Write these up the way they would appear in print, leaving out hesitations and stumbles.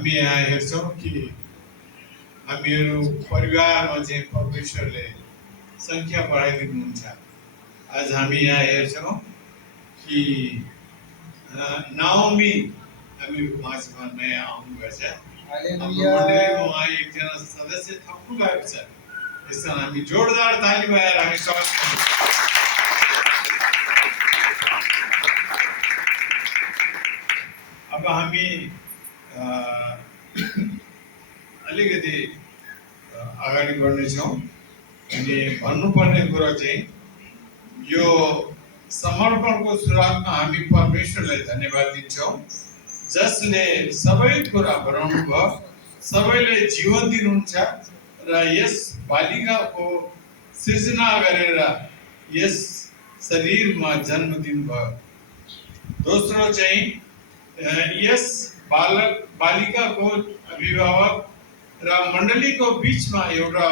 हामी यहाँ हेर्छौँ कि हामीहरू परिवारमा चाहिँ परमेश्वरले सङ्ख्या बढाइदिनुहुन्छ। आज हामी यहाँ हेर्छौँ कि नाओमी हामीहरूको माझमा नयाँ आउनुभएछ। हाम्रो मण्डलीमा उहाँ एकजना सदस्य थप्नु भएको छ। यसमा हामी जोरदार ताली बजाएर हामी स्वागत गर्छौँ। अब हामी अलिकति अगाडि बढ्नेछौँ अनि भन्नुपर्ने कुरा चाहिँ यो समर्पणको सुरुवातमा हामी परमेश्वरलाई धन्यवाद दिन्छौँ, जसले सबै कुरा बनाउनु भयो, सबैलाई जीवन दिनुहुन्छ र यस बालिकाको सृजना गरेर यस शरीरमा जन्म दिनुभयो। दोस्रो चाहिँ यस बालिकाको अभिभावक र मण्डलीको बिचमा एउटा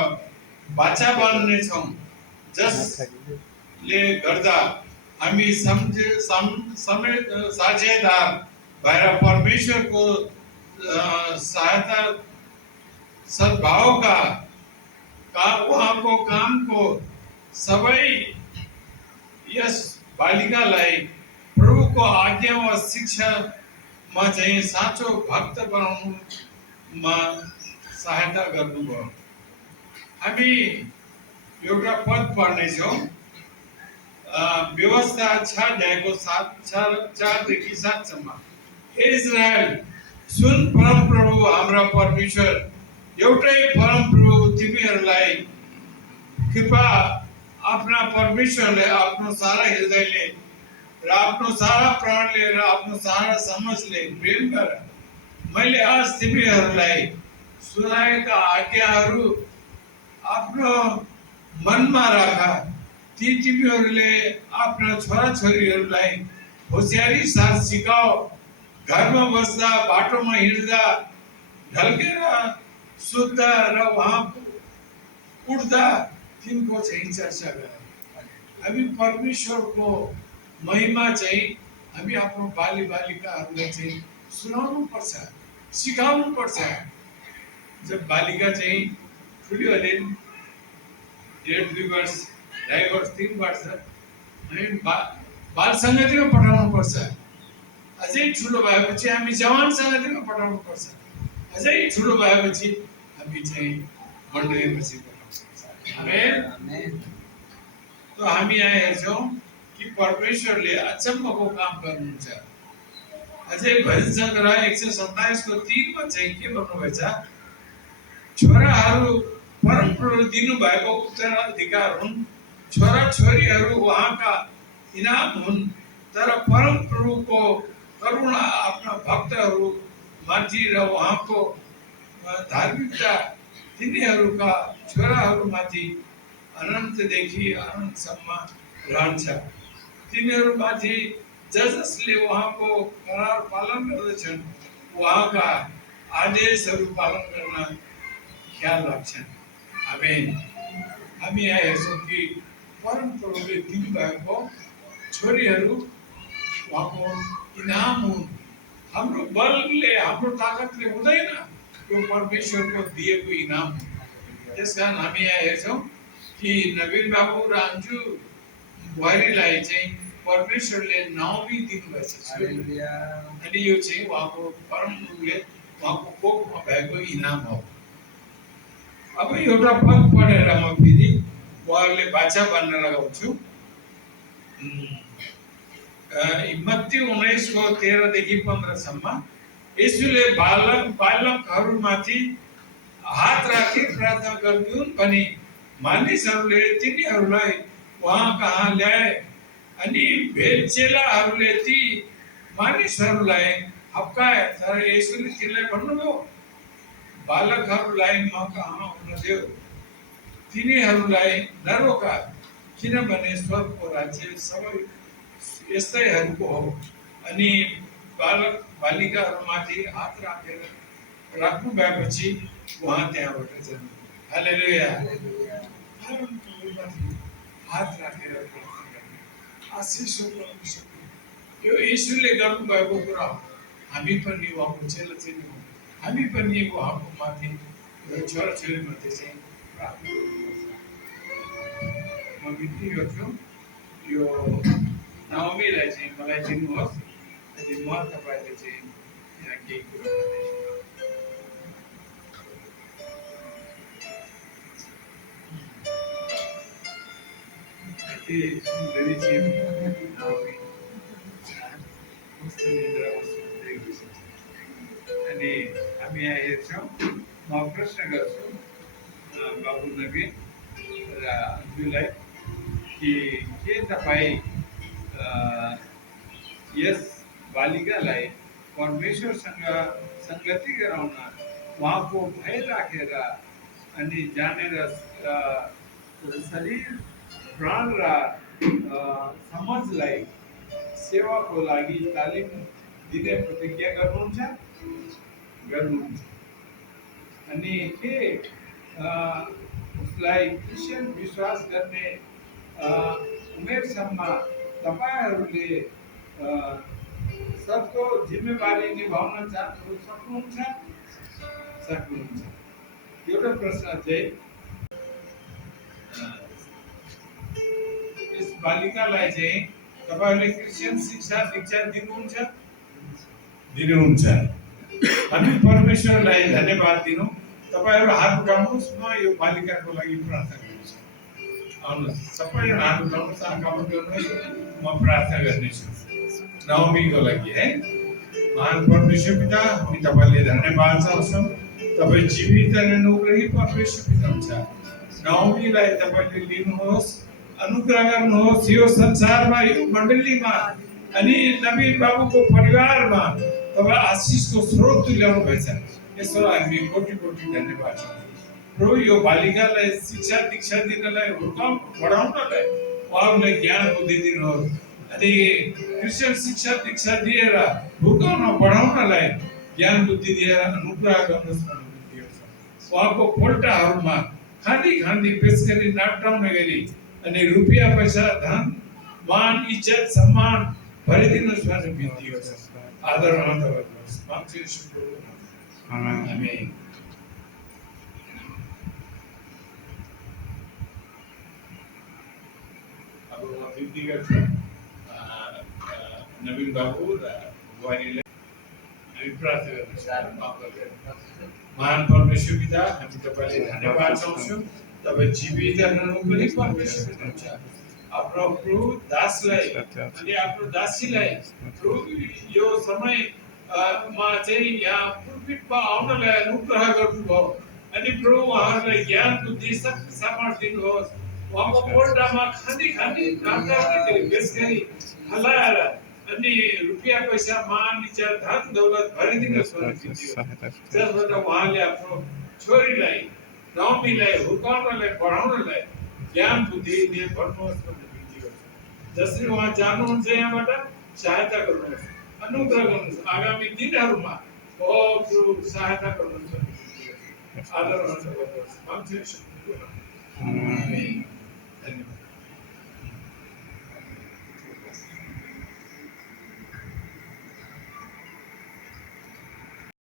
बाचा बन्नेछौँ, जसले गर्दा हामी साझेदार भएर परमेश्वरको सहायता सद्भावका उहाँको कामको सबै यस बालिकालाई प्रभुको आज्ञा वा शिक्षामा चाहिँ साँचो भक्त बनाउनुमा सहायता गर्नुभयो। हामी एउटा पद पढ्नेछौँ, व्यवस्था 6 अध्यायको 4देखि 7सम्म। हे इजरायल, सुन, परमप्रभु हाम्रा परमेश्वर एउटै परमप्रभु तिमीहरूलाई कृपा आफ्ना परमेश्वरले आफ्नो सारा हृदयले र आफ्नो सारा प्राणले र आफ्नो सारा समझले प्रेम गर। मैले आज तिमीहरूलाई सुनाएका आज्ञाहरू आफ्नो मनमा राख। ती तिमीहरूले आफ्ना छोराछोरीहरूलाई होशियारी साथ सिकाओ। घरमा बस्दा, बाटोमा हिँड्दा, ढल्केर सुत्दा र वहाँ उठ्दा तिनको चाहिँ चर्चा गर। हामी परमेश्वरको महिमा चाहिँ हामी आफ्नो बालिकाहरूलाई चाहिँ सुनाउनु पर्छ, सिकाउनु पर्छ। जब बालिका चाहिँ ठुली अलि 1.5-2 वर्ष, 2.5 वर्ष, 3 वर्ष हामी बाल सङ्गतिमा पठाउनु पर्छ। अझै ठुलो भएपछि हामी जवान सङ्गतिमा पठाउनु पर्छ। अझै ठुलो भएपछि हामी चाहिँ मण्डलीपछि पठाउनु पर्छ। आमेन। तो हामी यहाँ हेर्छौँ कि परमेश्वरले अचम्मको काम गर्नुहुन्छ। अझै भजन सङ्ग्रह 127को 3 मा चाहिँ के भन्नुभएछ? छोराहरू परमप्रभुले दिनुभएको उत्तराधिकार हुन्, छोराछोरीहरू उहाँका इनाम हुन्। तर परमप्रभुको करुणा आफ्ना भक्तहरू माथि र उहाँको धार्मिकता तिनीहरूका छोराहरूमाथि अनन्तदेखि अनन्तसम्म रहन्छ। तिनीहरूमाथि जसले उहाँको करार पालन गर्दछन्, उहाँका आदेशहरू पालन गर्न ख्याल राख्छन्। आमेन। हामी यहाँ हेर्छौँ कि परमप्रभुले दिनुभएको छोरीहरू उहाँको इनाम हुन्। हाम्रो बलले, हाम्रो ताकतले हुँदैन, यो परमेश्वरको दिएको इनाम हो। त्यसकारण हामी यहाँ हेर्छौँ कि नवीन बाबु र अन्जु बुहारीलाई चाहिँ परमेश्वरले नाओमी दिनुभएछ। अनि यो चाहिँ उहाँको परमप्रभुले उहाँको कोखमा भएको इनाम हो। अब एउटा पद पढेर म फेरि उहाँहरूले बाचा बन्न लगाउँछु। मत्ती 19को 13देखि 15सम्म। यसुले बालकहरूमाथि हात राखी प्रार्थना गर्दिउन् भने मानिसहरूले तिनीहरूलाई उहाँ कहाँ ल्याए। अनि चेलाहरूले ती मानिसहरूलाई हप्काए। तर यसुले तिनीलाई भन्नुभयो, बालकहरूलाई म कहाँ आउन देऊ, तिनीहरूलाई नरोका, किनभने स्वर्गको राज्य सबै यस्तैहरूको हो। अनि बालिकाहरूमाथि हात राख्नु भएपछि उहाँ त्यहाँबाट जानु। हालेलुया। हात राखेर प्रार्थना गर्ने, आशिष हो परमेश्वरको। यो यीशुले गर्नुभएको कुरा हो। हामी पनि उहाँको चेला चेली हौँ। हामी पनि उहाँको माथि छोराछोरीमाथि चाहिँ प्रार्थना गर्नुपर्छ। म बिन्ती गर्छु यो नवमीलाई चाहिँ मलाई दिनुहोस्, यदि म तपाईँले चाहिँ यहाँ केही कुरा यति सुन्दरी चाहिँ नवमी कस्तो निन्द्रामा सुत्दै गइसक्छ। अनि हामी यहाँ हेर्छौँ, म प्रश्न गर्छु बाबु नवीन र अन्जुलाई कि के तपाईँ यस बालिकालाई परमेश्वरसँग सङ्गति गराउन उहाँको भय राखेर अनि जानेर शरीर प्राण र समाजलाई सेवाको लागि तालिम दिने प्रतिज्ञा गर्नुहुन्छ? अनि के उसलाई क्रिस्चियन विश्वास गर्ने उमेरसम्म तपाईँहरूले सबको जिम्मेवारी निभाउन सक्नुहुन्छ? एउटा प्रश्न चाहिँ यस बालिकालाई चाहिँ तपाईँहरूले क्रिस्चियन शिक्षा दीक्षा दिनुहुन्छ? हामी परमेश्वरलाई धन्यवाद दिनु। तपाईँहरू हात उठाउनुहोस्, म यो बालिकाको लागि प्रार्थना गर्छु। आउनुहोस्, सबैजना हात उठाउनुहोस्, आँखा बन्द गर्नुहोस्, म प्रार्थना गर्नेछु नवमीको लागि है। महान परमेश्वर पिता, हामी तपाईँले धन्यवाद चाहन्छौँ। तपाईँ जीवित र अनुग्रही परमेश्वर पिता हुन्छ। नवमीलाई तपाईँले लिनुहोस्, अनुग्रह गर्नुहोस् यो संसारमा, यो मण्डलीमा अनि नवीन बाबुको परिवारमा तपाईँ आशिषको स्रोत तुल्याउनु भएछ। यसलाई हामी कोटि कोटि धन्यवाद छ। प्रभु यो बालिकालाई शिक्षा दीक्षा दिनलाई, हुर्काउन बढाउनलाई उहाँहरूलाई ज्ञान बुद्धि दिनुहोस् अनि क्रिस्चियन शिक्षा दीक्षा दिएर हुर्काउन बढाउनलाई ज्ञान बुद्धि दिएर अनुग्रह गर्नुहोस्। उहाँको पोल्टाहरूमा खाँदी खाँदी पेश गरी नाप्टाउने गरी अनि रुपियाँ पैसा धन मान इज्जत सम्मान भरिदिनुहोस् भनेर बिन्ती गर्छ। आदर गर्नुहोस्। आमेन। अब म बिन्ती गर्छु नवीन बाबु र बुहारीलाई हामी प्रार्थना गर्छौँ। महान परमेश्वर पिता, हामी तपाईँले धन्यवाद चाहन्छौँ। तपाईँ जीवित हुनुहुने परमेश्वर हुनुहुन्छ। आफ्नो प्रभु दासलाई अनि आफ्नो दासीलाई प्रभु यो समय मा चाहिँ यहाँ पुलपिटमा आउनलाई अनुग्रह गर्नुभयो अनि प्रभु उहाँहरूलाई ज्ञान बुद्धि शक्ति सामर्थ्य दिनुहोस्। उहाँको पोल्टामा खाँदी खाँदी नाप्टाउने पेश गरी हल्लाएर अनि रुपियाँ पैसा मान इज्जत धन दौलत भरिदिनुहोस् भनेर बिन्ती गर्छु। जसबाट उहाँले आफ्नो छोरीलाई नवमीलाई हुर्काउनलाई बढाउनलाई ज्ञान बुद्धि दिए भन्नुहोस् भनेर बिन्ती गर्छु। जसरी उहाँ जानुहुन्छ यहाँबाट सहायता गर्नुहोस्, अनुग्रह गर्नुहोस्। आगामी दिनहरूमा प्रभु सहायता गर्नुहोस् भनेर बिन्ती गर्छु। आदर गर्नुहोस्। धन्यवाद।